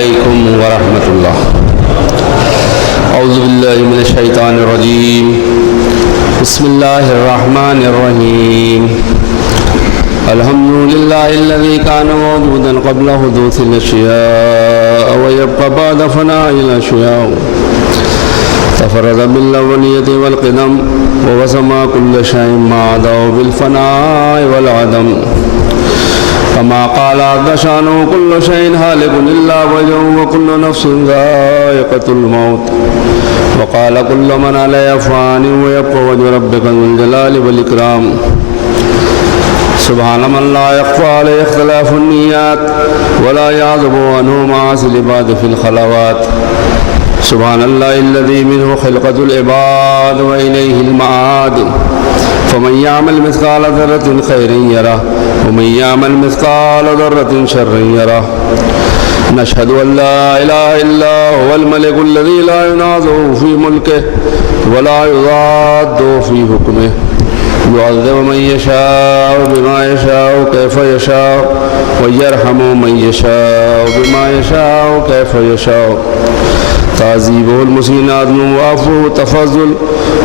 عليكم ورحمة الله. أعوذ بالله من الشيطان الرجيم. بسم الله الرحمن الرحيم. الحمد لله الذي كان موجودا قبل حدوث الأشياء ويبقى بعد فناء الأشياء. تفرد بالأولية والقدم ووسم كل شيء ما عداه بالفناء والعدم. كما قال عز شانه كل شيء هالك إلا وجهه وكل نفس ذائقة الموت. وقال كل من عليها فان ويبقى وجه ربك ذو الجلال والإكرام. سبحان من لا يخفى عليه اختلاف النيات ولا يعزب عنه معاصي العباد في الخلوات. سبحان الله الذي منه خلقة العباد وإليه المعاد. فمن يعمل مثقال ذرة خيرا يره ومن يعمل مثقال ذرة شرا يره. نشهد أن لا إله إلا هو الملك الذي لا ينازع في ملكه ولا يضاد في حكمه. يعذب من يشاء بما يشاء كيف يشاء ويرحم من يشاء بما يشاء كيف يشاء. تعذيبه المسيء عدل وعفوه تفضل.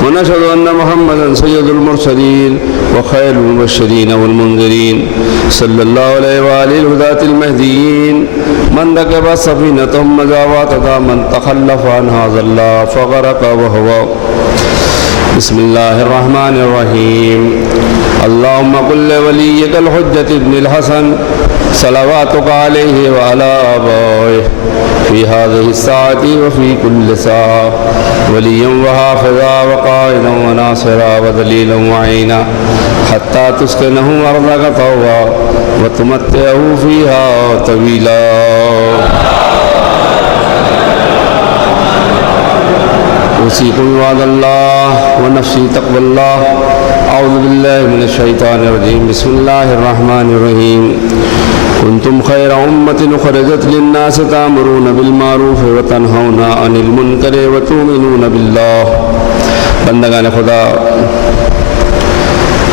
ونشهد أن محمدا سيد المرسلين وخير المبشرين والمنذرين صلى الله عليه وآله الهداة المهديين. من ركب السفينة مضى واعتدى من تخلف عنها ضل فغرق وهوى. بسم الله الرحمن الرحيم. اللهم قل لوليك الحجة ابن الحسن صلواتك عليه وعلى آبائه في هذه الساعة وفي كل ساعة وليا وحافظا وقائدا وناصرا ودليلا وعينا حتى تسكنه أرضك طوعا وتمتعه فيها طويلا. أوصيكم عباد الله ونفسي تقوى الله. أعوذ بالله من الشيطان الرجيم. بسم الله الرحمن الرحيم. كنتم خير أمة أخرجت للناس تأمرون بالمعروف وتنهون عن المنكر وتؤمنون بالله. بندگان خدا،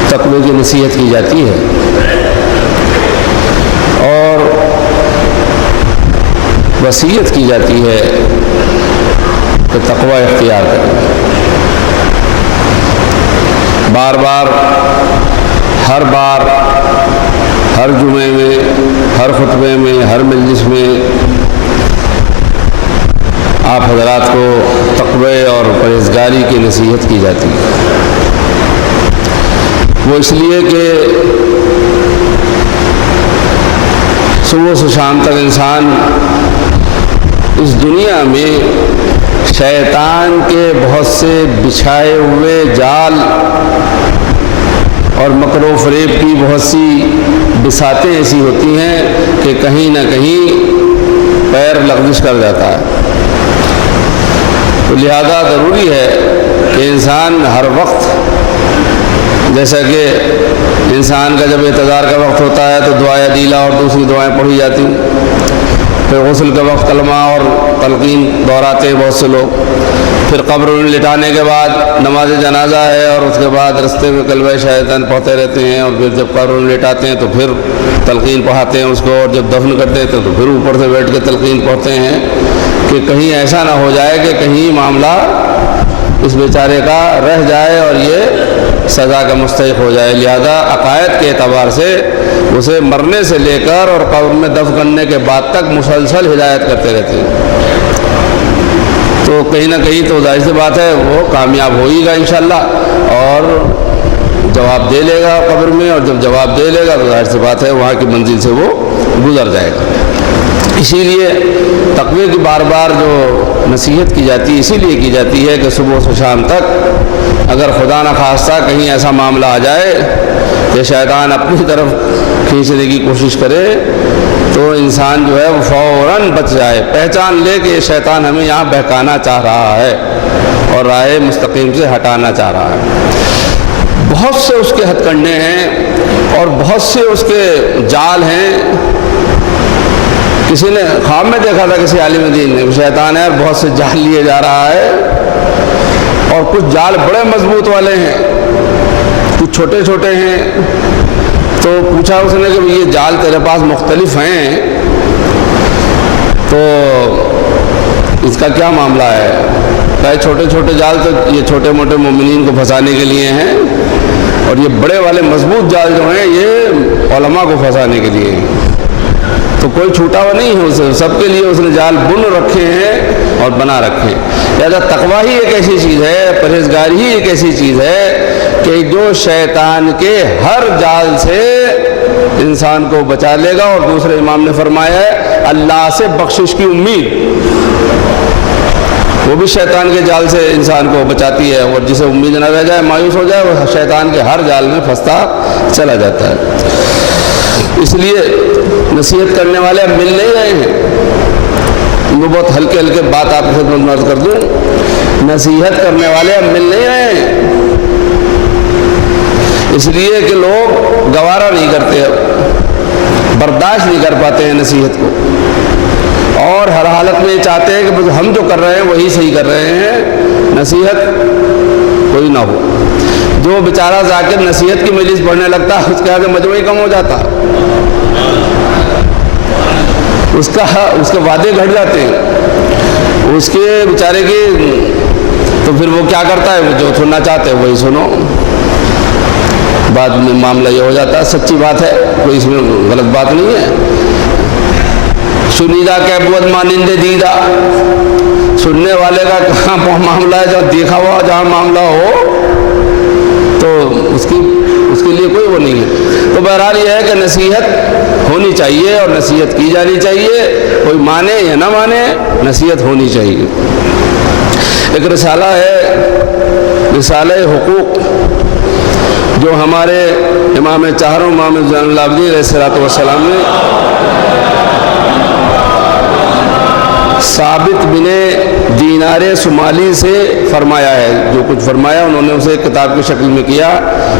تقوی کی نصیحت کی جاتی ہے اور وصیت کی جاتی ہے کہ تقوی اختیار کریں. بار بار ہر جمعے میں، ہر خطبے میں، ہر مجلس میں آپ حضرات کو تقوی اور پرہیزگاری کی نصیحت کی جاتی ہے. وہ اس لیے کہ صبح سے شام تک انسان اس دنیا میں شیطان کے بہت سے بچھائے ہوئے جال اور مکر و فریب کی بہت سی بساتیں ایسی ہوتی ہیں کہ کہیں نہ کہیں پیر لغزش کر جاتا ہے. تو لہذا ضروری ہے کہ انسان ہر وقت، جیسا کہ انسان کا جب اعتذار کا وقت ہوتا ہے تو دعائے عدیلہ اور دوسری دعائیں پڑھی جاتی ہیں. پھر غسل کے وقت کلمہ اور تلقین دہراتے ہیں بہت سے لوگ. پھر قبر میں لٹانے کے بعد نماز جنازہ ہے اور اس کے بعد رستے میں کلمہ شہادتین پڑھتے رہتے ہیں. اور پھر جب قبر میں لٹاتے ہیں تو پھر تلقین پڑھاتے ہیں اس کو. اور جب دفن کرتے ہیں تو پھر اوپر سے بیٹھ کے تلقین پڑھتے ہیں کہ کہیں ایسا نہ ہو جائے کہ کہیں معاملہ اس بیچارے کا رہ جائے اور یہ سزا کا مستحق ہو جائے. لہذا عقائد کے اعتبار سے اسے مرنے سے لے کر اور قبر میں دفن کرنے کے بعد تک مسلسل ہدایت کرتے رہتے ہیں. تو کہیں نہ کہیں تو ظاہر سی بات ہے وہ کامیاب ہوئے گا انشاءاللہ اور جواب دے لے گا قبر میں. اور جب جواب دے لے گا تو ظاہر سی بات ہے وہاں کی منزل سے وہ گزر جائے گا. اسی لیے تقوی کی بار بار جو نصیحت کی جاتی ہے اسی لیے کی جاتی ہے کہ صبح سے شام تک اگر خدا نخواستہ کہیں ایسا معاملہ آ جائے کہ شیطان اپنی طرف کھینچنے کی کوشش کرے تو انسان جو ہے وہ فوراً بچ جائے، پہچان لے کہ یہ شیطان ہمیں یہاں بہکانا چاہ رہا ہے اور راہ مستقیم سے ہٹانا چاہ رہا ہے. بہت سے اس کے ہتھ کنڈے ہیں اور بہت سے اس کے جال ہیں. کسی نے خواب میں دیکھا تھا کسی عالم دین نے شیطان ہے اور بہت سے جال لیے جا رہا ہے اور کچھ جال بڑے مضبوط والے ہیں، کچھ چھوٹے چھوٹے ہیں. تو پوچھا اس نے کہ یہ جال تیرے پاس مختلف ہیں تو اس کا کیا معاملہ ہے؟ کہ چھوٹے چھوٹے جال تو یہ چھوٹے موٹے مومنین کو پھنسانے کے لیے ہیں، اور یہ بڑے والے مضبوط جال جو ہیں یہ علماء کو پھنسانے کے لیے ہیں۔ تو کوئی چھوٹا ہوا نہیں ہے، اسے سب کے لیے اس نے جال بن رکھے ہیں اور بنا رکھے ہیں۔ لہٰذا تقویٰ ہی ایک ایسی چیز ہے، پرہیزگاری ہی ایک ایسی چیز ہے کہ جو شیطان کے ہر جال سے انسان کو بچا لے گا۔ اور دوسرے امام نے فرمایا ہے اللہ سے بخشش کی امید، وہ بھی شیطان کے جال سے انسان کو بچاتی ہے، اور جسے امید نہ رہ جائے، مایوس ہو جائے، وہ شیطان کے ہر جال میں پھنستا چلا جاتا ہے۔ اس لیے نصیحت کرنے والے اب مل نہیں رہے ہیں۔ میں بہت ہلکے ہلکے بات آپ کے خدمت میں عرض کر دوں، نصیحت کرنے والے اب مل نہیں رہے ہیں، اس لیے کہ لوگ گوارا نہیں کرتے، اب برداشت نہیں کر پاتے ہیں نصیحت کو، اور ہر حالت میں یہ چاہتے ہیں کہ ہم جو کر رہے ہیں وہی صحیح کر رہے ہیں، نصیحت کوئی نہ ہو۔ جو بیچارہ ذاکر نصیحت کی مجلس پڑھنے لگتا ہے اس کے آگے مجموعی کم ہو جاتا، اس کے وعدے گھٹ جاتے ہیں، اس کے بیچارے کی، تو پھر وہ کیا کرتا ہے، وہ جو سننا چاہتے ہیں وہی سنو، بعد میں معاملہ یہ ہو جاتا ہے۔ سچی بات ہے، کوئی اس میں غلط بات نہیں ہے۔ سنیدہ کے بود مانندے دیدہ، سننے والے کا کہاں معاملہ ہے، جب دیکھا ہوا جہاں معاملہ ہو تو اس کے لیے کوئی وہ نہیں ہے۔ تو بہرحال یہ ہے کہ نصیحت ہونی چاہیے اور نصیحت کی جانی چاہیے، کوئی مانے یا نہ مانے نصیحت ہونی چاہیے۔ ایک رسالہ ہے، رسالہ حقوق، جو ہمارے امام چہاروں امام زین العابدین علیہ الصلوۃ والسلام نے ثابت بن دینار سمالی سے فرمایا ہے، جو کچھ فرمایا انہوں نے اسے کتاب کی شکل میں کیا،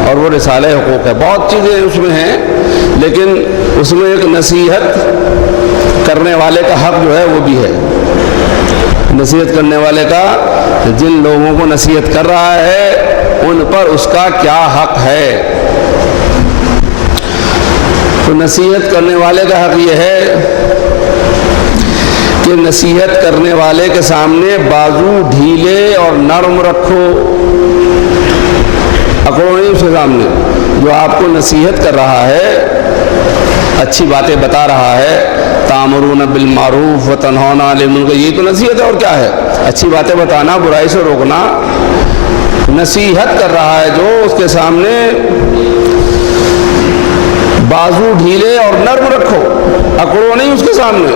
اور وہ رسالہ حقوق ہے۔ بہت چیزیں اس میں ہیں، لیکن اس میں ایک نصیحت کرنے والے کا حق جو ہے وہ بھی ہے۔ نصیحت کرنے والے کا، جن لوگوں کو نصیحت کر رہا ہے ان پر اس کا کیا حق ہے۔ تو نصیحت کرنے والے کا حق یہ ہے کہ نصیحت کرنے والے کے سامنے بازو ڈھیلے اور نرم رکھو، اکڑو نہیں اس کے سامنے۔ جو آپ کو نصیحت کر رہا ہے، اچھی باتیں بتا رہا ہے، تامرون بالمعروف وتنہون عن المنکر، یہ تو نصیحت ہے اور کیا ہے، اچھی باتیں بتانا، برائی سے روکنا۔ نصیحت کر رہا ہے جو، اس کے سامنے بازو ڈھیلے اور نرم رکھو، اکڑو نہیں اس کے سامنے،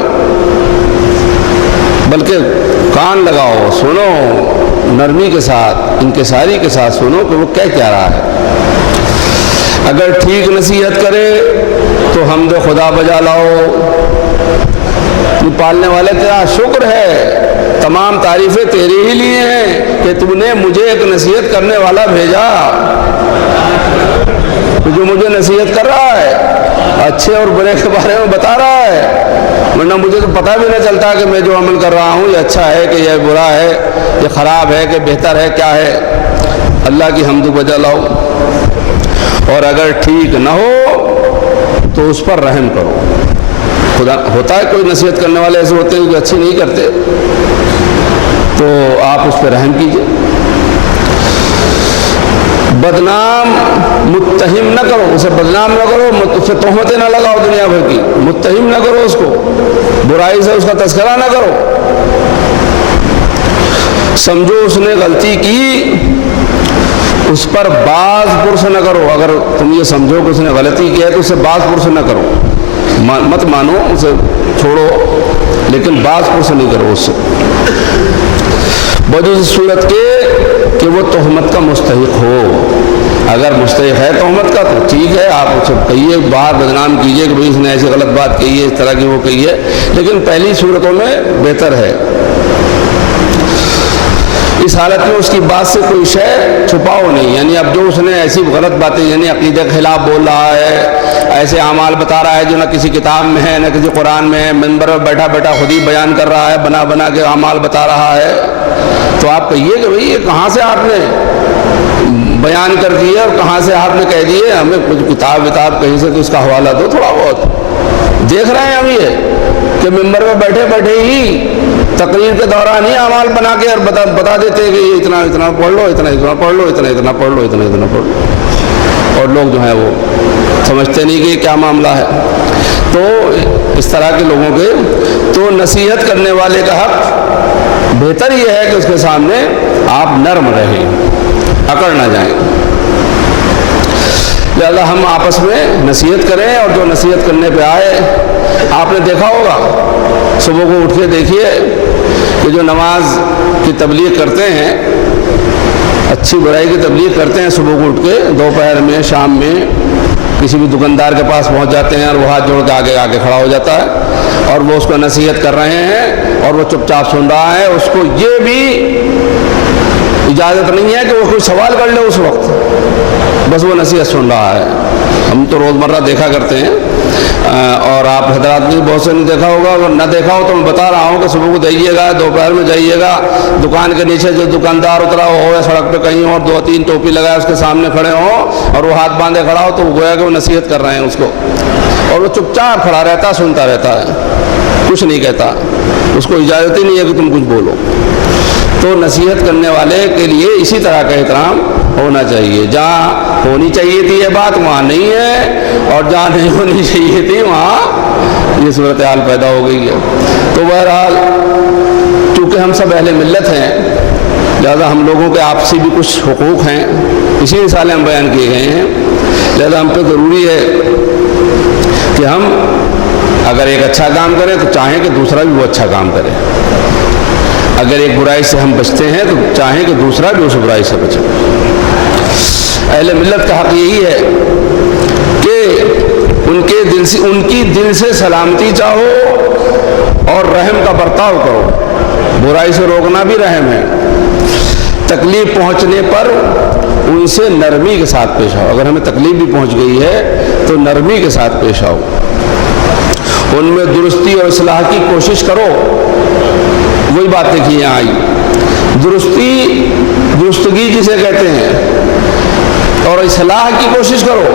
بلکہ کان لگاؤ، سنو، نرمی کے ساتھ، انکساری کے ساتھ سنو کہ وہ کیا رہا ہے۔ اگر ٹھیک نصیحت کرے تو حمد خدا بجا لاؤ، تو پالنے والے تیرا شکر ہے، تمام تعریفیں تیرے ہی لیے ہیں کہ تو نے مجھے ایک نصیحت کرنے والا بھیجا، جو مجھے نصیحت کر رہا ہے، اچھے اور برے کے بارے میں بتا رہا ہے، ورنہ مجھے تو پتہ بھی نہ چلتا کہ میں جو عمل کر رہا ہوں یہ اچھا ہے کہ یہ برا ہے، یہ خراب ہے کہ بہتر ہے، کیا ہے۔ اللہ کی حمد بجا لاؤ، اور اگر ٹھیک نہ ہو تو اس پر رحم کرو۔ خدا ہوتا ہے کوئی نصیحت کرنے والے ایسے ہوتے ہیں جو اچھی نہیں کرتے، تو آپ اس پہ رحم کیجئے۔ بدنام متہم نہ کرو، اسے بدنام نہ کرو، اسے تہمتیں نہ لگاؤ دنیا بھر کی، متہم نہ کرو اس کو، برائی سے اس کا تذکرہ نہ کرو۔ سمجھو اس نے غلطی کی، اس پر باز پرس نہ کرو۔ اگر تم یہ سمجھو کہ اس نے غلطی کی ہے تو اسے باز پرس نہ کرو، مت مانو، اسے چھوڑو، لیکن باز پرس نہیں کرو اس سے، بجز صورت کے کہ وہ تہمت کا مستحق ہو۔ اگر مستحق ہے تہمت کا تو ٹھیک ہے، آپ اسے کہیے، باہر بدنام کیجئے کہ بھئی اس نے ایسی غلط بات کہی ہے، اس طرح کی وہ کہی ہے، لیکن پہلی صورتوں میں بہتر ہے۔ اس حالت میں اس کی بات سے کوئی شے چھپاؤ نہیں، یعنی اب جو اس نے ایسی غلط باتیں، یعنی عقیدے کے خلاف بول رہا ہے، ایسے اعمال بتا رہا ہے جو نہ کسی کتاب میں ہے نہ کسی قرآن میں ہے، منبر پر بیٹھا بیٹھا خود ہی بیان کر رہا ہے، بنا بنا کے اعمال بتا رہا ہے، تو آپ کہیے کہ بھئی یہ کہاں سے آپ نے بیان کر دیے اور کہاں سے آپ نے کہہ دیے، ہمیں کچھ کتاب کہیں سے تو اس کا حوالہ دو، تھوڑا بہت دیکھ رہے ہیں ہم یہ کہ منبر پہ بیٹھے بیٹھے ہی تقریر کے دوران ہی اعمال بنا کے اور بتا دیتے کہ یہ اتنا اتنا پڑھ لو، اتنا اتنا پڑھ لو، اتنا اتنا پڑھ لو، اتنا اتنا پڑھ لو، اور لوگ جو ہیں وہ سمجھتے نہیں کہ کیا معاملہ ہے۔ تو اس طرح کے لوگوں کے تو نصیحت کرنے والے کا حق بہتر یہ ہے کہ اس کے سامنے آپ نرم رہیں، اکڑ نہ جائیں۔ لہذا ہم آپس میں نصیحت کریں، اور جو نصیحت کرنے پہ آئے، آپ نے دیکھا ہوگا صبح کو اٹھ کے دیکھیے کہ جو نماز کی تبلیغ کرتے ہیں، اچھی برائی کی تبلیغ کرتے ہیں، صبح کو اٹھ کے دوپہر میں شام میں کسی بھی دکاندار کے پاس پہنچ جاتے ہیں اور وہ ہاتھ جوڑ کے آگے آگے کھڑا ہو جاتا ہے اور وہ اس کو نصیحت کر رہے ہیں اور وہ چپ چاپ سن رہا ہے، اس کو یہ بھی اجازت نہیں ہے کہ وہ کوئی سوال کر لے اس وقت، بس وہ نصیحت سن رہا ہے۔ ہم تو روزمرہ دیکھا کرتے ہیں، اور آپ حضرات نے بہت سے نے دیکھا ہوگا، اگر نہ دیکھا ہو تو میں بتا رہا ہوں کہ صبح کو جائیے گا، دوپہر میں جائیے گا، دکان کے نیچے جو دکاندار اترا ہو یا سڑک پہ کہیں اور 2-3 ٹوپی لگائے اس کے سامنے کھڑے ہوں اور وہ ہاتھ باندھے کھڑا ہو تو وہ گویا کہ وہ نصیحت کر رہے ہیں اس کو، اور وہ چپ چاپ کھڑا رہتا، سنتا رہتا ہے، کچھ نہیں کہتا، اس کو اجازت ہی نہیں ہے کہ تم کچھ بولو۔ تو نصیحت کرنے والے کے لیے اسی طرح کا احترام ہونا چاہیے، جہاں ہونی چاہیے تھی یہ بات وہاں نہیں ہے، اور جہاں نہیں ہونی چاہیے تھی وہاں یہ صورتحال پیدا ہو گئی ہے۔ تو بہرحال چونکہ ہم سب اہل ملت ہیں، لہذا ہم لوگوں کے آپسی بھی کچھ حقوق ہیں، اسی رسالے ہم بیان کیے گئے ہیں، لہذا ہم پہ ضروری ہے کہ ہم اگر ایک اچھا کام کریں تو چاہیں کہ دوسرا بھی وہ اچھا کام کرے، اگر ایک برائی سے ہم بچتے ہیں تو چاہیں کہ دوسرا بھی اس برائی سے بچے۔ اہل ملت کا حق یہی ہے کہ ان کی دل سے سلامتی چاہو اور رحم کا برتاؤ کرو، برائی سے روکنا بھی رحم ہے۔ تکلیف پہنچنے پر ان سے نرمی کے ساتھ پیش آؤ، اگر ہمیں تکلیف بھی پہنچ گئی ہے تو نرمی کے ساتھ پیش آؤ، ان میں درستی اور اصلاح کی کوشش کرو۔ وہی بات دیکھیے یہاں آئی، درستگی جسے کہتے ہیں، اور اصلاح کی کوشش کرو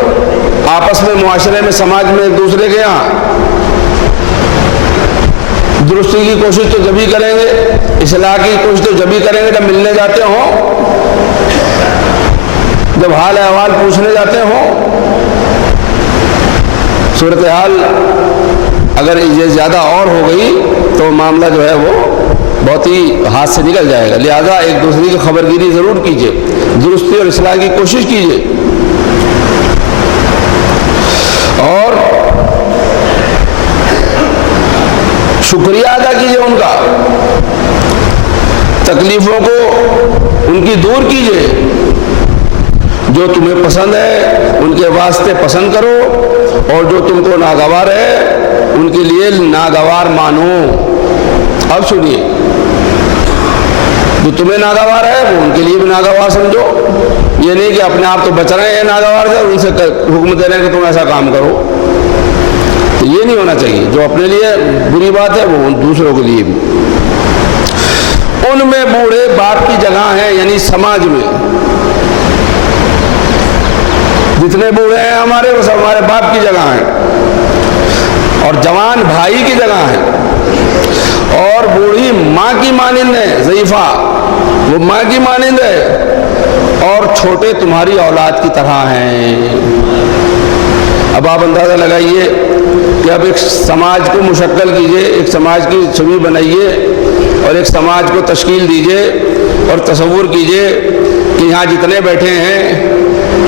آپس میں، معاشرے میں، سماج میں، ایک دوسرے کے یہاں۔ درستی کی کوشش تو جب ہی کریں گے، اصلاح کی کوشش تو جب ہی کریں گے جب ملنے جاتے ہوں، جب حال احوال پوچھنے جاتے ہوں۔ صورتحال اگر یہ زیادہ اور ہو گئی تو معاملہ جو ہے وہ بہت ہی ہاتھ سے نکل جائے گا، لہذا ایک دوسرے کی خبرگیری ضرور کیجیے، درستی اور اصلاح کی کوشش کیجیے، اور شکریہ ادا کیجیے ان کا، تکلیفوں کو ان کی دور کیجیے، جو تمہیں پسند ہے ان کے واسطے پسند کرو، اور جو تم کو ناگوار ہے ان کے لیے ناگوار مانو۔ اب سنیے، جو تمہیں ناگوار ہے وہ ان کے لیے بھی ناگوار سمجھو، یہ نہیں کہ اپنے آپ تو بچ رہے ہیں ناگوار سے اور ان سے حکم دے رہے ہیں کہ تم ایسا کام کرو، تو یہ نہیں ہونا چاہیے۔ جو اپنے لیے بری بات ہے وہ دوسروں کے لیے بھی۔ ان میں بوڑھے باپ کی جگہ ہے، یعنی سماج میں جتنے بوڑھے ہیں ہمارے وہ سب ہمارے باپ کی جگہ ہیں، اور جوان بھائی کی جگہ ہے، اور بوڑھی ماں کی مانند ہے، ضعیفہ وہ ماں کی مانند ہے، اور چھوٹے تمہاری اولاد کی طرح ہیں۔ اب آپ اندازہ لگائیے کہ اب ایک سماج کو مشکل کیجئے، ایک سماج کی چھوی بنائیے اور ایک سماج کو تشکیل دیجئے، اور تصور کیجئے کہ یہاں جتنے بیٹھے ہیں،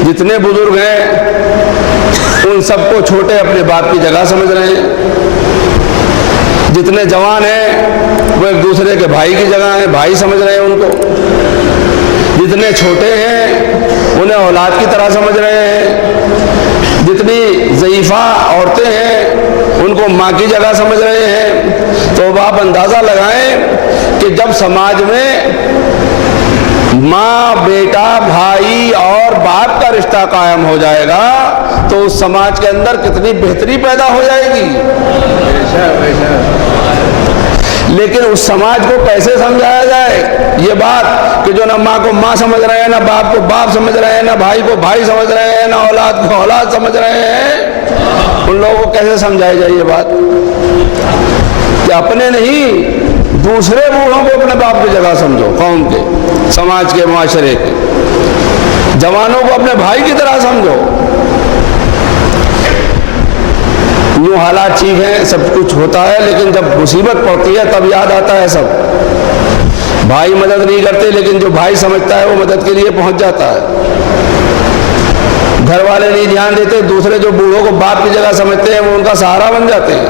جتنے بزرگ ہیں، ان سب کو چھوٹے اپنے باپ کی جگہ سمجھ رہے ہیں، جتنے جوان ہیں وہ ایک دوسرے کے بھائی کی جگہ ہیں، بھائی سمجھ رہے ہیں ان کو، جتنے چھوٹے ہیں انہیں اولاد کی طرح سمجھ رہے ہیں، جتنی ضعیفہ عورتیں ہیں ان کو ماں کی جگہ سمجھ رہے ہیں۔ تو آپ اندازہ لگائیں کہ جب سماج میں ماں، بیٹا، بھائی اور باپ کا رشتہ قائم ہو جائے گا تو اس سماج کے اندر کتنی بہتری پیدا ہو جائے گی۔ لیکن اس سماج کو کیسے سمجھایا جائے یہ بات کہ جو نہ ماں کو ماں سمجھ رہے ہیں، نہ باپ کو باپ سمجھ رہے ہیں، نہ بھائی کو بھائی سمجھ رہے ہیں، نہ اولاد کو اولاد سمجھ رہے ہیں، ان لوگوں کو کیسے سمجھائی جائے یہ بات؟ کہ اپنے نہیں دوسرے بوڑھوں کو اپنے باپ کی جگہ سمجھو، قوم کے، سماج کے، معاشرے کے، جوانوں کو اپنے بھائی کی طرح سمجھو۔ یوں حالات ٹھیک ہیں، سب کچھ ہوتا ہے، لیکن جب مصیبت پڑتی ہے تب یاد آتا ہے سب۔ بھائی مدد نہیں کرتے، لیکن جو بھائی سمجھتا ہے وہ مدد کے لیے پہنچ جاتا ہے۔ گھر والے نہیں دھیان دیتے، دوسرے جو بوڑھوں کو باپ کی جگہ سمجھتے ہیں وہ ان کا سہارا بن جاتے ہیں۔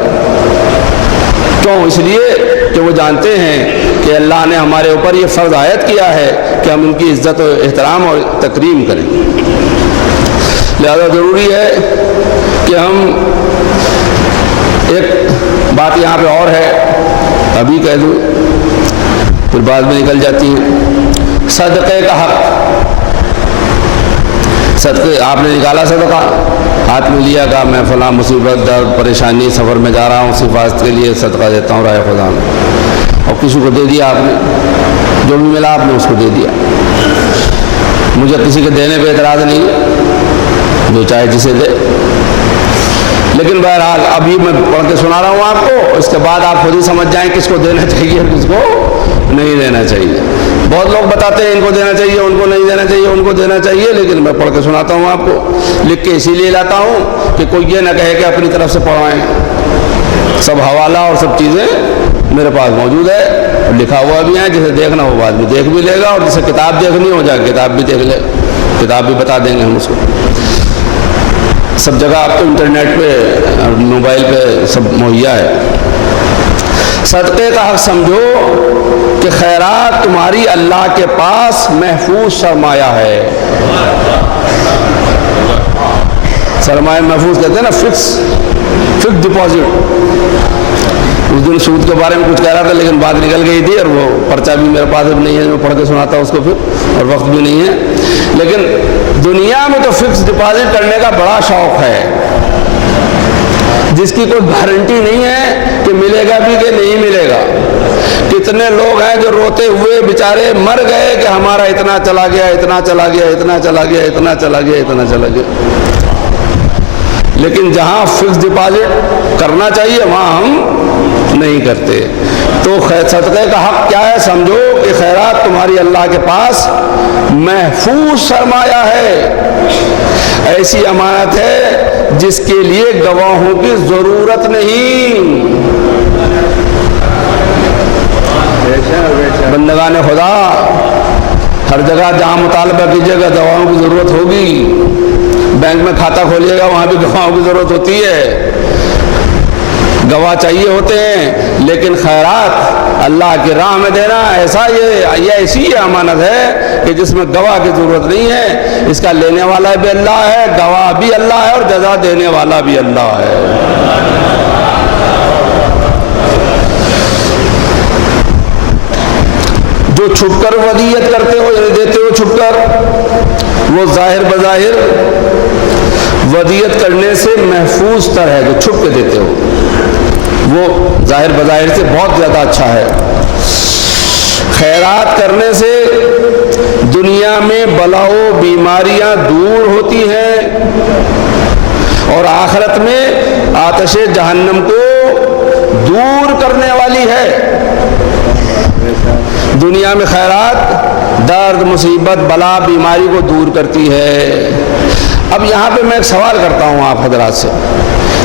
کیوں؟ اس لیے کہ وہ جانتے ہیں کہ اللہ نے ہمارے اوپر یہ فرض عائد کیا ہے کہ ہم ان کی عزت و احترام اور تکریم کریں۔ لہذا ضروری ہے کہ ہم، ایک بات یہاں پہ اور ہے، ابھی کہہ دوں پھر بعد میں نکل جاتی ہے، صدقے کا حق۔ صدقے آپ نے نکالا، صدقہ ہاتھ میں لیا، کہا میں فلاں مصیبت، درد، پریشانی، سفر میں جا رہا ہوں، اس حفاظت کے لیے صدقہ دیتا ہوں راہ خدا میں، اور کسی کو دے دیا آپ نے، جو بھی ملا آپ نے اس کو دے دیا۔ مجھے کسی کے دینے پہ اعتراض نہیں ہے، جو چاہے جسے دے، لیکن بہرحال ابھی میں پڑھ کے سنا رہا ہوں آپ کو، اس کے بعد آپ خود ہی سمجھ جائیں کس کو دینا چاہیے اور کس کو نہیں دینا چاہیے۔ بہت لوگ بتاتے ہیں ان کو دینا چاہیے، ان کو نہیں دینا چاہیے، ان کو دینا چاہیے، لیکن میں پڑھ کے سناتا ہوں آپ کو، لکھ کے اسی لیے لاتا ہوں کہ کوئی یہ نہ کہے کہ اپنی طرف سے پڑھوائیں۔ سب حوالہ اور سب چیزیں میرے پاس موجود ہے، اور لکھا ہوا بھی ہے، جسے دیکھنا ہو بعد میں دیکھ بھی لے گا، اور جسے کتاب دیکھنی ہو جائے کتاب بھی دیکھ لے، کتاب بھی بتا دیں گے ہم اس کو۔ سب جگہ آپ کو انٹرنیٹ پہ، موبائل پہ سب مہیا ہے۔ صدقے کا حق سمجھو کہ خیرات تمہاری اللہ کے پاس محفوظ سرمایہ ہے۔ سرمایہ محفوظ کہتے ہیں نا، فکس ڈپازٹ۔ اس دن سود کے بارے میں کچھ کہہ رہا تھا، لیکن بات نکل گئی تھی، اور وہ پرچہ بھی میرے پاس اب نہیں ہے، میں پڑھ کے سناتا اس کو پھر، اور وقت بھی نہیں ہے۔ لیکن دنیا میں تو فکس ڈپازٹ کرنے کا بڑا شوق ہے، جس کی کوئی گارنٹی نہیں ہے کہ ملے گا بھی کہ نہیں ملے گا۔ کتنے لوگ ہیں جو روتے ہوئے بیچارے مر گئے کہ ہمارا اتنا چلا گیا، اتنا چلا گیا، اتنا چلا گیا، اتنا چلا گیا، اتنا چلا گیا۔ لیکن جہاں فکس ڈپازٹ کرنا چاہیے وہاں ہم نہیں کرتے۔ تو صدقے کا حق کیا ہے سمجھو کہ خیرات تمہاری اللہ کے پاس محفوظ سرمایہ ہے، ایسی امانت ہے جس کے لیے گواہوں کی ضرورت نہیں۔ بندگان خدا، ہر جگہ جہاں مطالبہ کیجیے گا گواہوں کی ضرورت ہوگی، بینک میں کھاتہ کھولیے گا وہاں بھی گواہوں کی ضرورت ہوتی ہے، گواہ چاہیے ہوتے ہیں۔ لیکن خیرات اللہ کی راہ میں دینا یہ ایسی امانت ہے کہ جس میں گواہ کی ضرورت نہیں ہے، اس کا لینے والا بھی اللہ ہے، گواہ بھی اللہ ہے، اور جزا دینے والا بھی اللہ ہے۔ جو چھپ کر ودیت کرتے ہو، دیتے ہو چھپ کر، وہ ظاہر بظاہر ودیت کرنے سے محفوظ تر ہے۔ جو چھپ کے دیتے ہو وہ ظاہر بظاہر سے بہت زیادہ اچھا ہے۔ خیرات کرنے سے دنیا میں بلا و بیماریاں دور ہوتی ہیں، اور آخرت میں آتش جہنم کو دور کرنے والی ہے۔ دنیا میں خیرات درد، مصیبت، بلا، بیماری کو دور کرتی ہے۔ اب یہاں پہ میں ایک سوال کرتا ہوں آپ حضرات سے،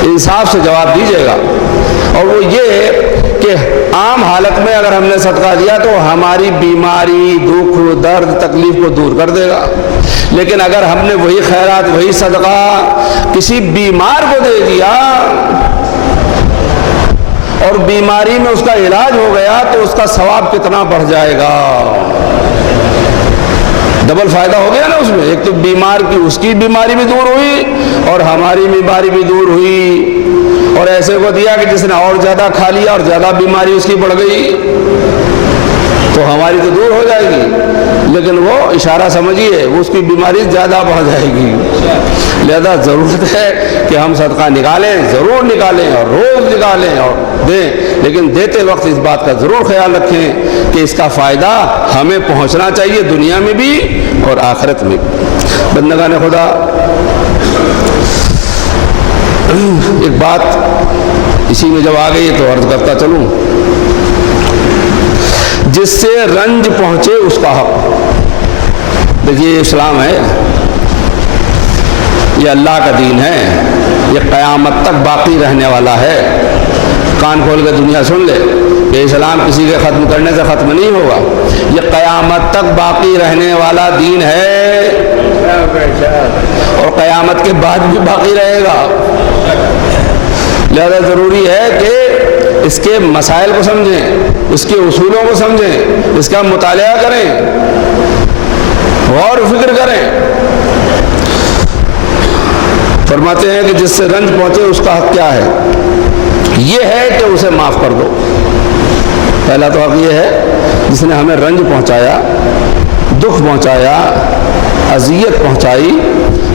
انصاف سے جواب دیجیے گا، اور وہ یہ کہ عام حالت میں اگر ہم نے صدقہ دیا تو ہماری بیماری، دکھ، درد، تکلیف کو دور کر دے گا، لیکن اگر ہم نے وہی خیرات، وہی صدقہ کسی بیمار کو دے دیا اور بیماری میں اس کا علاج ہو گیا تو اس کا ثواب کتنا بڑھ جائے گا؟ ڈبل فائدہ ہو گیا نا اس میں، ایک تو بیمار کی اس کی بیماری بھی دور ہوئی اور ہماری بیماری بھی دور ہوئی، اور ایسے کو دیا کہ جس نے اور زیادہ کھا لیا اور زیادہ بیماری اس کی بڑھ گئی تو ہماری تو دور ہو جائے گی، لیکن وہ اشارہ سمجھیے اس کی بیماری زیادہ بڑھ جائے گی۔ لہذا ضرورت ہے کہ ہم صدقہ نکالیں، ضرور نکالیں، اور روز نکالیں اور دیں، لیکن دیتے وقت اس بات کا ضرور خیال رکھیں کہ اس کا فائدہ ہمیں پہنچنا چاہیے دنیا میں بھی اور آخرت میں بھی۔ بندگان خدا، ایک بات اسی میں جب آ گئی تو عرض کرتا چلوں، جس سے رنج پہنچے اس کا حق۔ دیکھیے یہ اسلام ہے، یہ اللہ کا دین ہے، یہ قیامت تک باقی رہنے والا ہے۔ کان کھول کے دنیا سن لے، یہ اسلام کسی کے ختم کرنے سے ختم نہیں ہوگا، یہ قیامت تک باقی رہنے والا دین ہے، اور قیامت کے بعد بھی باقی رہے گا۔ لہذا ضروری ہے کہ اس کے مسائل کو سمجھیں، اس کے اصولوں کو سمجھیں، اس کا مطالعہ کریں، غور و فکر کریں۔ فرماتے ہیں کہ جس سے رنج پہنچے اس کا حق کیا ہے؟ یہ ہے کہ اسے معاف کر دو۔ پہلا تو حق یہ ہے جس نے ہمیں رنج پہنچایا، دکھ پہنچایا، اذیت پہنچائی،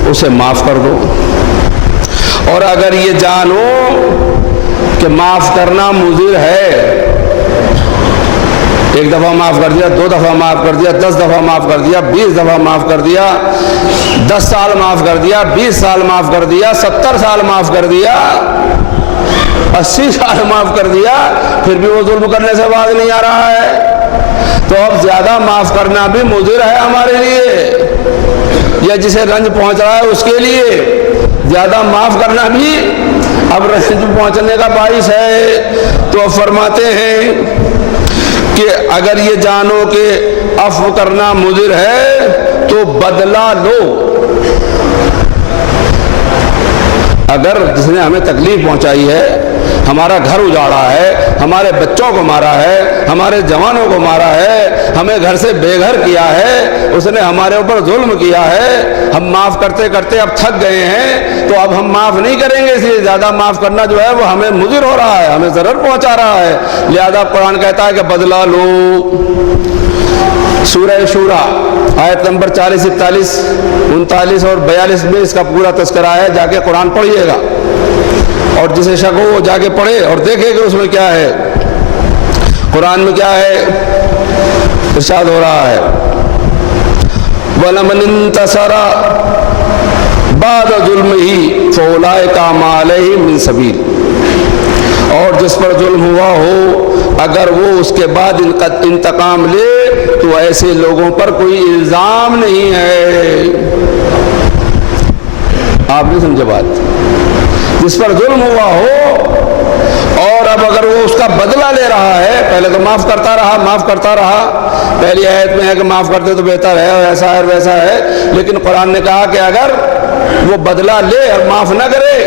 اسے معاف کر دو۔ اور اگر یہ جانو کہ معاف کرنا مضر ہے، ایک دفعہ معاف کر دیا، 2 دفعہ معاف کر دیا، 10 دفعہ معاف کر دیا، 20 دفعہ معاف کر دیا، 10 سال معاف کر دیا، 20 سال معاف کر دیا، 70 سال معاف کر دیا، 80 سال معاف کر دیا، پھر بھی وہ ظلم کرنے سے باز نہیں آ رہا ہے، تو اب زیادہ معاف کرنا بھی مضر ہے ہمارے لیے، یا جسے رنج پہنچ رہا ہے اس کے لیے زیادہ معاف کرنا بھی اب رنج پہنچنے کا باعث ہے۔ تو اب فرماتے ہیں کہ اگر یہ جانو کہ عفو کرنا مضر ہے تو بدلہ لو۔ اگر جس نے ہمیں تکلیف پہنچائی ہے، ہمارا گھر اجاڑا ہے، ہمارے بچوں کو مارا ہے، ہمارے جوانوں کو مارا ہے، ہمیں گھر سے بے گھر کیا ہے، اس نے ہمارے اوپر ظلم کیا ہے، ہم معاف کرتے کرتے اب تھک گئے ہیں، تو اب ہم معاف نہیں کریں گے، اس لیے زیادہ معاف کرنا جو ہے وہ ہمیں مضر ہو رہا ہے، ہمیں ضرر پہنچا رہا ہے، لہذا قرآن کہتا ہے کہ بدلہ لو۔ سورہ شورا آیت نمبر 40، 41، 39 اور 42 میں اس کا پورا تذکرہ ہے، جا کے قرآن پڑھیے گا، اور جسے شک ہو وہ جا کے پڑھے اور دیکھے کہ اس میں کیا ہے، قرآن میں کیا ہے، ارشاد ہو رہا ہے وَلَمَنِ انتَصَرَ بَعْدَ ظُلْمِهِ فَأُولَٰئِكَ مَا عَلَيْهِم مِّن سَبِيلٍ، اور جس پر ظلم ہوا ہو اگر وہ اس کے بعد انتقام لے تو ایسے لوگوں پر کوئی الزام نہیں ہے۔ آپ نے سمجھا بات؟ جس پر ظلم ہوا ہو اور اب اگر وہ اس کا بدلہ لے رہا ہے، پہلے تو معاف کرتا رہا، معاف کرتا رہا، پہلی آیت میں ہے کہ معاف کرتے تو بہتر ہے، اور ایسا ہے اور ویسا ہے، لیکن قرآن نے کہا کہ اگر وہ بدلہ لے اور معاف نہ کرے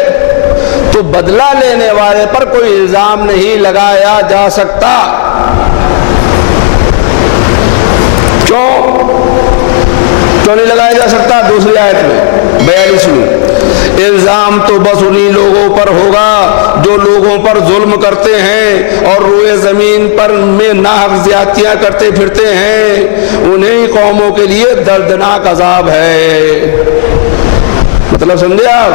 تو بدلہ لینے والے پر کوئی الزام نہیں لگایا جا سکتا۔ کیوں نہیں لگایا جا سکتا؟ دوسری آیت میں 42 الزام تو بس انہی لوگوں پر ہوگا جو لوگوں پر ظلم کرتے ہیں اور روئے زمین پر میں ناحق زیادتیاں کرتے پھرتے ہیں، انہیں قوموں کے لیے دردناک عذاب ہے۔ مطلب سمجھے آپ؟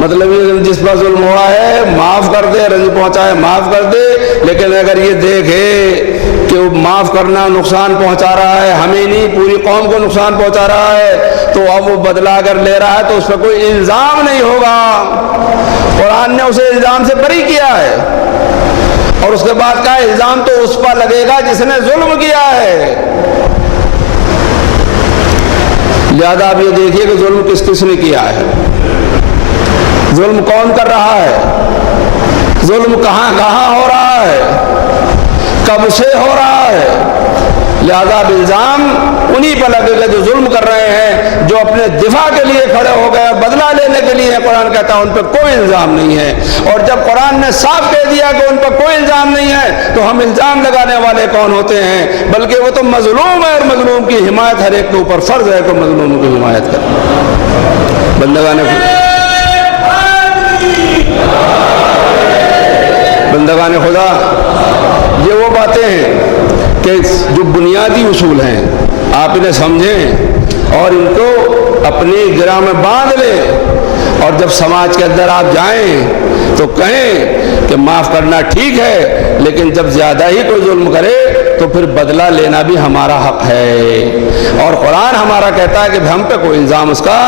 مطلب یہ جس پر ظلم ہوا ہے معاف کر دے، رنج پہنچا ہے معاف کر دے، لیکن اگر یہ دیکھے کہ وہ معاف کرنا نقصان پہنچا رہا ہے، ہمیں نہیں پوری قوم کو نقصان پہنچا رہا ہے، تو اب وہ بدلہ اگر لے رہا ہے تو اس پر کوئی الزام نہیں ہوگا۔ قرآن نے اسے الزام سے بری کیا ہے، اور اس کے بعد کہا الزام تو اس پر لگے گا جس نے ظلم کیا ہے۔ لہذا آپ یہ دیکھیے کہ ظلم کس کس نے کیا ہے، ظلم کون کر رہا ہے، ظلم کہاں کہاں ہو رہا ہے، کب سے ہو رہا ہے۔ لہذا الزام انہی پر لگے گا جو ظلم کر رہے ہیں، جو اپنے دفاع کے لیے کھڑے ہو گئے اور بدلہ لینے کے لیے، قرآن کہتا ہے ان پر کوئی الزام نہیں ہے۔ اور جب قرآن نے صاف کہہ دیا کہ ان پر کوئی الزام نہیں ہے تو ہم الزام لگانے والے کون ہوتے ہیں؟ بلکہ وہ تو مظلوم ہے، اور مظلوم کی حمایت ہر ایک کے اوپر فرض ہے کہ مظلوم کی حمایت کرے۔ بندگان خدا، یہ وہ باتیں ہیں کہ جو بنیادی اصول ہیں آپ انہیں سمجھیں اور ان کو اپنی گرہ میں باندھ لیں، اور جب سماج کے اندر آپ جائیں تو کہیں کہ معاف کرنا ٹھیک ہے، لیکن جب زیادہ ہی کوئی ظلم کرے تو پھر بدلہ لینا بھی ہمارا حق ہے، اور قرآن ہمارا کہتا ہے کہ ہم پہ کوئی الزام اس کا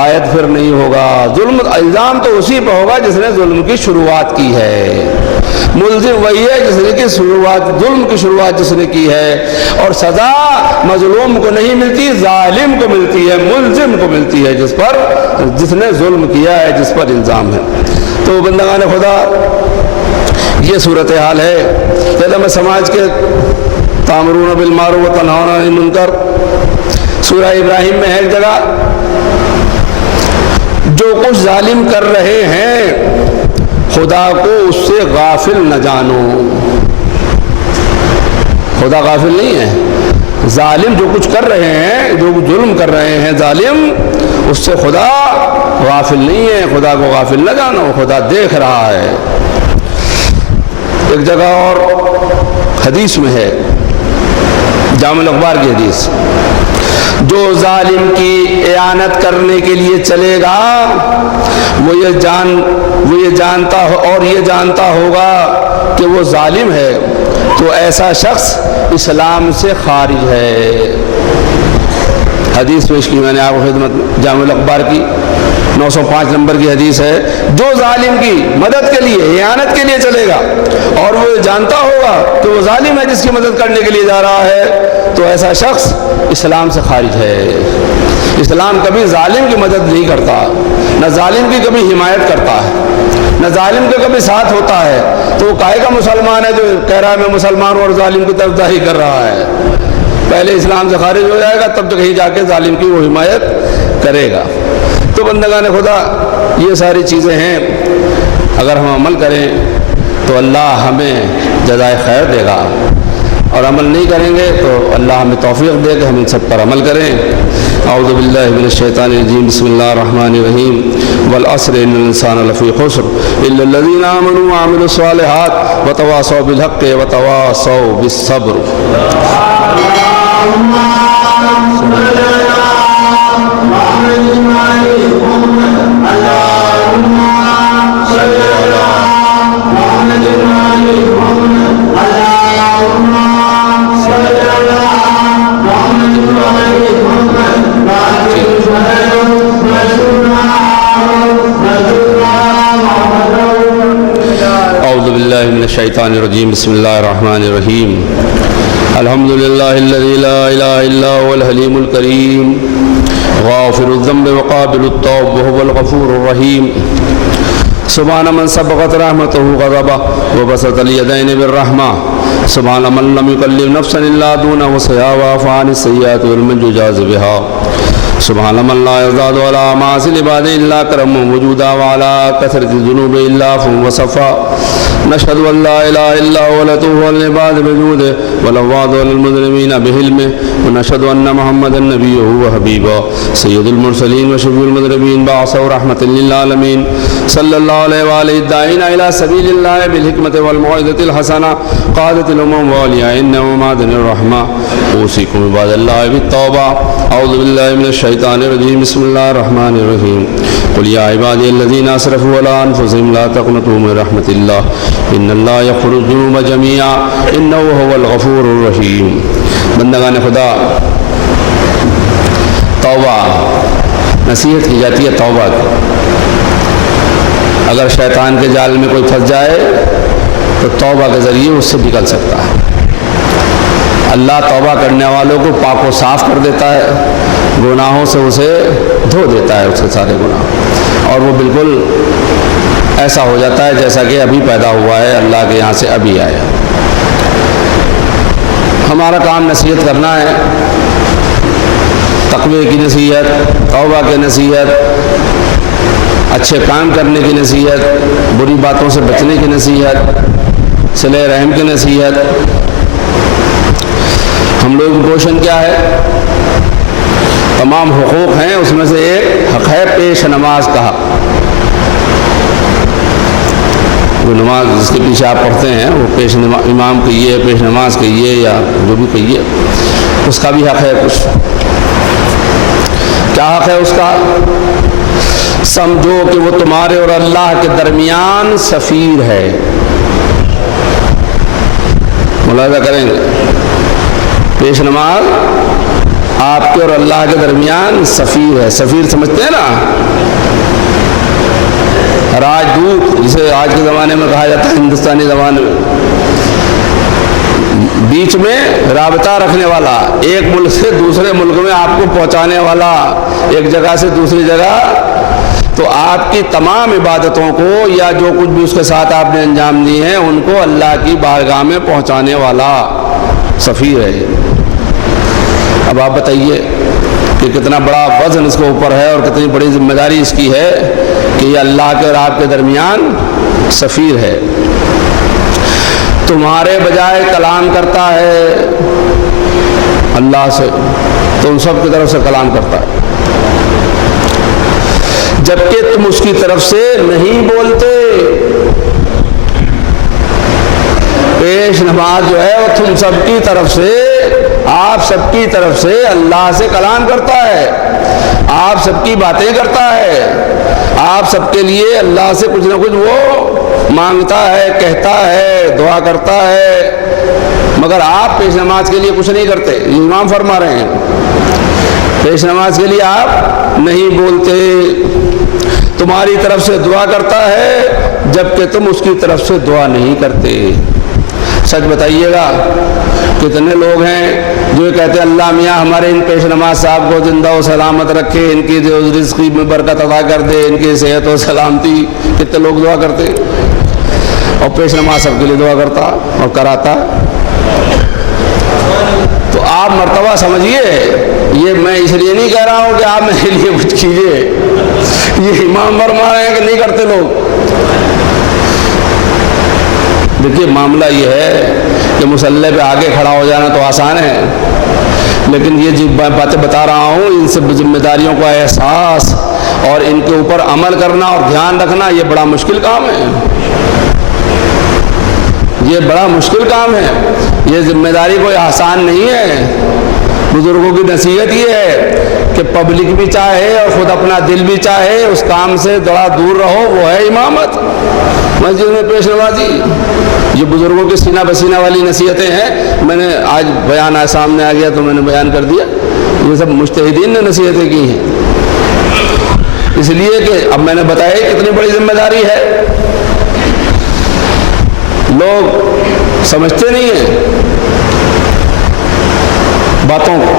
عائد پھر نہیں ہوگا۔ ظلم الزام تو اسی پہ ہوگا جس نے ظلم کی شروعات کی ہے، ملزم وہی ہے جس نے کی شروعات، ظلم کی شروعات جس نے کی ہے، اور سزا مظلوم کو نہیں ملتی، ظالم کو ملتی ہے، ملزم کو ملتی ہے، جس نے ظلم کیا ہے، جس پر الزام ہے۔ تو بندگان خدا یہ صورتحال ہے کہ ہمیں سماج کے تامرون بالمعروف و تنہون عن المنکر، سورہ ابراہیم میں ہے ایک جگہ، جو کچھ ظالم کر رہے ہیں خدا کو اس سے غافل نہ جانو۔ خدا غافل نہیں ہے، ظالم جو کچھ کر رہے ہیں، جو ظلم کر رہے ہیں ظالم، اس سے خدا غافل نہیں ہے، خدا کو غافل نہ جانو، خدا دیکھ رہا ہے۔ ایک جگہ اور حدیث میں ہے، جامع الاخبار کی حدیث، جو ظالم کی اعانت کرنے کے لیے چلے گا وہ یہ جانتا ہو اور یہ جانتا ہوگا کہ وہ ظالم ہے، تو ایسا شخص اسلام سے خارج ہے۔ حدیث پیش کی میں نے آپ کو خدمت میں، جامع الاخبار کی 905 نمبر کی حدیث ہے، جو ظالم کی مدد کے لیے، اعانت کے لیے چلے گا اور وہ جانتا ہوگا کہ وہ ظالم ہے جس کی مدد کرنے کے لیے جا رہا ہے، تو ایسا شخص اسلام سے خارج ہے۔ اسلام کبھی ظالم کی مدد نہیں کرتا، نہ ظالم کی کبھی حمایت کرتا ہے، نہ ظالم کا کبھی ساتھ ہوتا ہے۔ تو وہ کائے کا مسلمان ہے جو کہہ رہا ہے میں مسلمان ہوں اور ظالم کی طرفداری کر رہا ہے؟ پہلے اسلام سے خارج ہو جائے گا تب تو کہیں جا کے ظالم کی وہ حمایت کرے گا۔ تو بندگان خدا یہ ساری چیزیں ہیں، اگر ہم عمل کریں تو اللہ ہمیں جزائے خیر دے گا، اور عمل نہیں کریں گے تو اللہ ہمیں توفیق دے کہ ہم ان سب پر عمل کریں۔ اعوذ باللہ من الشیطان الرجیم، بسم اللہ الرحمن الرحیم، والعصر ان الانسان لفی خسر الا الذین آمنوا وعملوا الصالحات وتواصوا بالحق وتواصوا بالصبر۔ الشیطان الرجیم، بسم اللہ الرحمن الرحیم، الحمد للہ الذی لا الہ الا هو الحلیم الکریم غافر الذنب وقابل التوب وهو الغفور الرحیم، سبحان من سبقت رحمتہ غضبہ وبسط الیدین بالرحمہ، سبحان من لم یکلم نفسا الا دون وسعها وعفى عن السیئات والمن یجاز بها، سبحان من لا يزداد ولا معاصي العباد الا کرم وجودا وعلى كثرة الذنوب الا عفو وصفا، نشهد ان لا اله الا هو لطوف العباد بجوده ولواد للمذنبين بحلمه، ونشهد ان محمدا نبيه وحبيبه سيد المرسلين وشفيع المذنبين بعثه رحمة للعالمين، صلى الله عليه وآله الداعين الى سبيل الله بالحكمة والموعظة الحسنة، قادة الامم واوليائنا ومعدن الرحمة، اوصيكم عباد الله بالتوبة۔ اعوذ بالله من الشيطان الرجيم، بسم الله الرحمن الرحيم، قل يا عبادي الذين اسرفوا على انفسهم لا تقنطوا من رحمة الله ان اللہ یغفر الذنوب جميعا انہ هو الغفور الرحیم۔ بندگان خدا، توبہ نصیحت کی جاتی ہے، توبہ کی۔ اگر شیطان کے جال میں کوئی پھنس جائے تو توبہ کے ذریعے اس سے نکل سکتا ہے۔ اللہ توبہ کرنے والوں کو پاک و صاف کر دیتا ہے، گناہوں سے اسے دھو دیتا ہے، اس کے سارے گناہ، اور وہ بالکل ایسا ہو جاتا ہے جیسا کہ ابھی پیدا ہوا ہے، اللہ کے یہاں سے ابھی آیا۔ ہمارا کام نصیحت کرنا ہے، تقوی کی نصیحت، توبہ کی نصیحت، اچھے کام کرنے کی نصیحت، بری باتوں سے بچنے کی نصیحت، صلہ رحم کی نصیحت۔ ہم لوگوں کی پوشن کیا ہے؟ تمام حقوق ہیں، اس میں سے ایک حق ہے پیش نماز کا حق۔ وہ نماز جس کے پیچھے آپ پڑھتے ہیں وہ پیش امام کہیے، پیش نماز کہیے، یا جو بھی کہیے، اس کا بھی حق ہے کچھ۔ کیا حق ہے اس کا؟ سمجھو کہ وہ تمہارے اور اللہ کے درمیان سفیر ہے۔ ملاحظہ کریں گے، پیش نماز آپ کے اور اللہ کے درمیان سفیر ہے۔ سفیر سمجھتے ہیں نا، راجدوت جسے آج کے زمانے میں کہا جاتا ہے، ہندوستانی زمانے میں بیچ میں رابطہ رکھنے والا، ایک ملک سے دوسرے ملک میں آپ کو پہنچانے والا، ایک جگہ سے دوسری جگہ۔ تو آپ کی تمام عبادتوں کو یا جو کچھ بھی اس کے ساتھ آپ نے انجام دی ہیں ان کو اللہ کی بارگاہ میں پہنچانے والا سفیر ہے۔ اب آپ بتائیے کہ کتنا بڑا وزن اس کے اوپر ہے اور کتنی بڑی ذمہ داری اس کی ہے کہ یہ اللہ کے اور آپ کے درمیان سفیر ہے۔ تمہارے بجائے کلام کرتا ہے اللہ سے، تم سب کی طرف سے کلام کرتا ہے، جبکہ تم اس کی طرف سے نہیں بولتے۔ پیش نماز جو ہے وہ تم سب کی طرف سے، آپ سب کی طرف سے اللہ سے کلام کرتا ہے، آپ سب کی باتیں کرتا ہے، آپ سب کے لیے اللہ سے کچھ نہ کچھ وہ مانگتا ہے، کہتا ہے، دعا کرتا ہے، مگر آپ پیش نماز کے لیے کچھ نہیں کرتے۔ امام فرما رہے ہیں پیش نماز کے لیے آپ نہیں بولتے، تمہاری طرف سے دعا کرتا ہے جبکہ تم اس کی طرف سے دعا نہیں کرتے۔ سچ بتائیے گا کتنے لوگ ہیں جو یہ کہتے ہیں اللہ میاں ہمارے ان پیش نماز صاحب کو زندہ و سلامت رکھے، ان کی جو رزقی میں برکت عطا کر دے، ان کی صحت و سلامتی۔ کتنے لوگ دعا کرتے اور پیش نماز سب کے لیے دعا کرتا اور کراتا۔ تو آپ مرتبہ سمجھیے، یہ میں اس لیے نہیں کہہ رہا ہوں کہ آپ میرے لیے کچھ کیجیے، یہ امام فرما رہے ہیں کہ نہیں کرتے لوگ۔ دیکھیے معاملہ یہ ہے کہ مصلی پہ آگے کھڑا ہو جانا تو آسان ہے، لیکن یہ جو باتیں بتا رہا ہوں ان سے ذمہ داریوں کا احساس اور ان کے اوپر عمل کرنا اور دھیان رکھنا یہ بڑا مشکل کام ہے، یہ بڑا مشکل کام ہے، یہ ذمہ داری کوئی آسان نہیں ہے۔ بزرگوں کی نصیحت یہ ہے کہ پبلک بھی چاہے اور خود اپنا دل بھی چاہے اس کام سے بڑا دور رہو، وہ ہے امامت، مسجد میں پیش نمازی۔ یہ بزرگوں کی سینہ بسینہ والی نصیحتیں ہیں، میں نے آج بیان سامنے آ گیا تو میں نے بیان کر دیا، یہ سب مجتہدین نے نصیحتیں کی ہیں، اس لیے کہ اب میں نے بتایا کتنی بڑی ذمہ داری ہے، لوگ سمجھتے نہیں ہیں باتوں کو،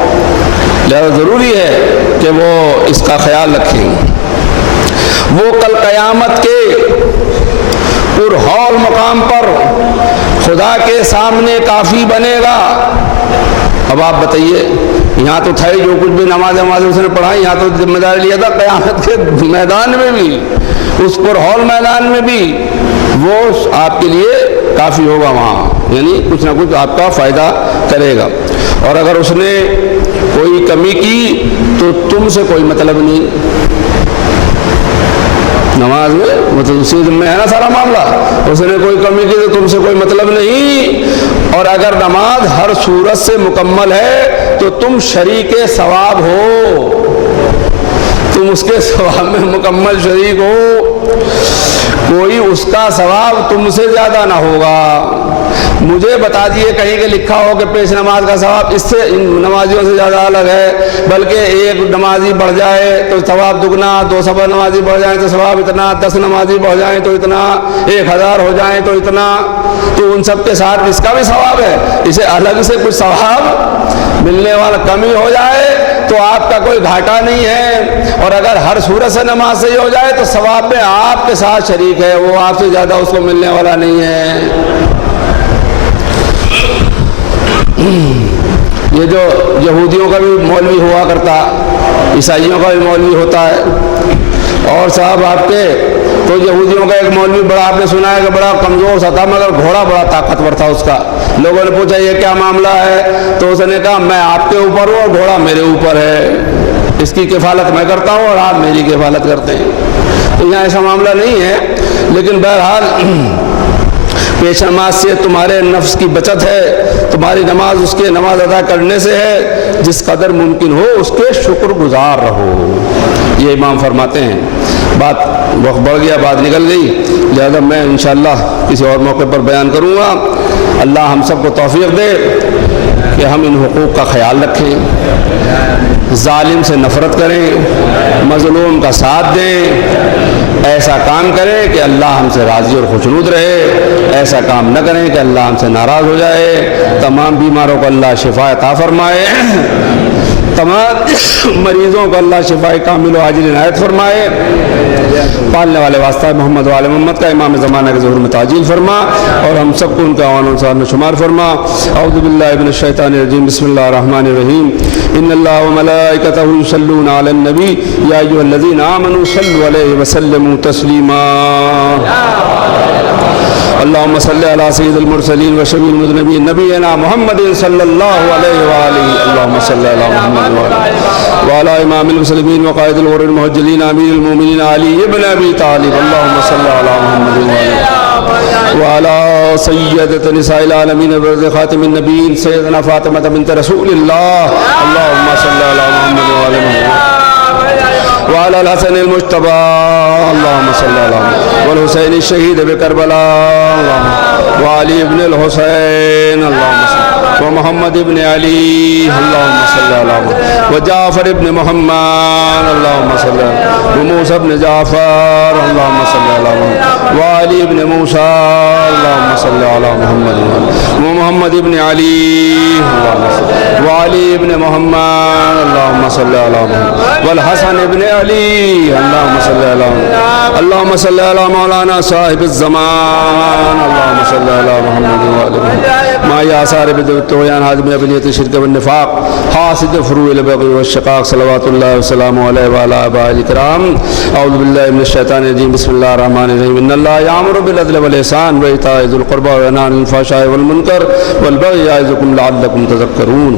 لہذا ضروری ہے کہ وہ اس کا خیال رکھیں۔ وہ کل قیامت کے پرہول مقام پر خدا کے سامنے کافی بنے گا۔ اب آپ بتائیے، یہاں تو تھا جو کچھ بھی نماز اس نے پڑھائی، یہاں تو ذمہ داری لیا تھا، قیامت کے میدان میں بھی، اس پرہول میدان میں بھی وہ آپ کے لیے کافی ہوگا وہاں، یعنی کچھ نہ کچھ آپ کا فائدہ کرے گا۔ اور اگر اس نے کوئی کمی کی تو تم سے کوئی مطلب نہیں، نماز میں مطلب اسی میں ہے نا سارا معاملہ، اس نے کوئی کمی کی تو تم سے کوئی مطلب نہیں۔ اور اگر نماز ہر صورت سے مکمل ہے تو تم شریک ثواب ہو، تم اس کے ثواب میں مکمل شریک ہو، کوئی اس کا ثواب تم سے زیادہ نہ ہوگا۔ مجھے بتا دیے کہیں کہ لکھا ہو کہ پیش نماز کا ثواب اس سے ان نمازیوں سے زیادہ الگ ہے، بلکہ ایک نمازی بڑھ جائے تو ثواب دگنا، 2 سبع نمازی بڑھ جائیں تو ثواب اتنا، 10 نمازی بڑھ جائیں تو اتنا، 1000 ہو جائیں تو اتنا، تو ان سب کے ساتھ اس کا بھی ثواب ہے، اسے الگ سے کچھ ثواب ملنے والا کمی ہو جائے تو آپ کا کوئی گھاٹا نہیں ہے، اور اگر ہر صورت سے نماز صحیح ہو جائے تو ثواب میں آپ کے ساتھ شریک ہے، وہ آپ سے زیادہ اس کو ملنے والا نہیں ہے۔ یہ جو یہودیوں کا بھی مولوی ہوا کرتا، عیسائیوں کا بھی مولوی ہوتا ہے، اور صاحب آپ کے تو یہودیوں کا ایک مولوی بڑا آپ نے سنا ہے کہ بڑا کمزور سا تھا مگر گھوڑا بڑا طاقتور تھا اس کا۔ لوگوں نے پوچھا یہ کیا معاملہ ہے تو اس نے کہا میں آپ کے اوپر ہوں اور گھوڑا میرے اوپر ہے، اس کی کفالت میں کرتا ہوں اور آپ میری کفالت کرتے ہیں۔ تو یہاں ایسا معاملہ نہیں ہے، لیکن بہرحال پیش نماز سے تمہارے نفس کی بچت ہے، تمہاری نماز اس کے نماز ادا کرنے سے ہے، جس قدر ممکن ہو اس کے شکر گزار رہو۔ یہ امام فرماتے ہیں۔ بات وقت بڑھ گیا، بات نکل گئی، لہذا میں انشاءاللہ کسی اور موقع پر بیان کروں گا۔ اللہ ہم سب کو توفیق دے کہ ہم ان حقوق کا خیال رکھیں، ظالم سے نفرت کریں، مظلوم کا ساتھ دیں، ایسا کام کریں کہ اللہ ہم سے راضی اور خوشنود رہے، ایسا کام نہ کریں کہ اللہ ہم سے ناراض ہو جائے۔ تمام بیماروں کو اللہ شفا عطا فرمائے، تمام مریضوں کو اللہ شفا کامل و عاجل عنایت فرمائے۔ پالنے والے واسطہ محمد و آل محمد کا امام زمانہ کے ظہور میں تعجیل فرما، اور ہم سب کو ان کا اعوان و انصار میں شمار فرما۔ اعوذ باللہ من الشیطان الرجیم، بسم اللہ الرحمن الرحیم۔ ان اللہ وملائکتہ یصلون علی النبی یا ایھا الذین آمنوا صلوا علیہ وسلموا تسلیما۔ اللہم صل علی سید المرسلین وشفیع المذنبین نبینا محمد صلی اللہ علیہ وآلہ۔ اللہم صل علی محمد وعلی امام المسلمین وقائد الغر المحجلین امیر المومنین علی ابن ابی طالب۔ اللہم صل علی محمد وعلی سیدۃ نساء العالمین وبرز خاتم النبیین سیدنا فاطمہ بنت رسول اللہ۔ اللہم صل علی محمد وعلی محمد وعلى الحسن المجتبى اللهم صل على محمد والحسين الشهيد بكربلاء وعلي بن الحسين اللهم صل ومحمد بن علي اللهم صل على محمد وجعفر بن محمد اللهم صل على وموسى بن جعفر اللهم صل على محمد وعلي بن موسى اللهم صل على محمد ومحمد بن علي اللهم صل وعلي بن محمد اللهم صل على محمد والحسن بن علي اللهم صل على محمد اللهم صل على مولانا صاحب الزمان اللهم صل على محمد وعلى محمد ما يا آثار بدعوان هادم ابنية الشرك والنفاق حاسد فروع البغي والشقاق صلوات الله وسلامه عليه وعلى آبائه الكرام۔ اعوذ بالله من الشيطان الرجيم، بسم الله الرحمن الرحيم۔ ان الله يأمر بالعدل والإحسان وإيتاء ذي القربى وينهى عن الفحشاء والمنكر والبغي يعظكم لعلكم تذكرون۔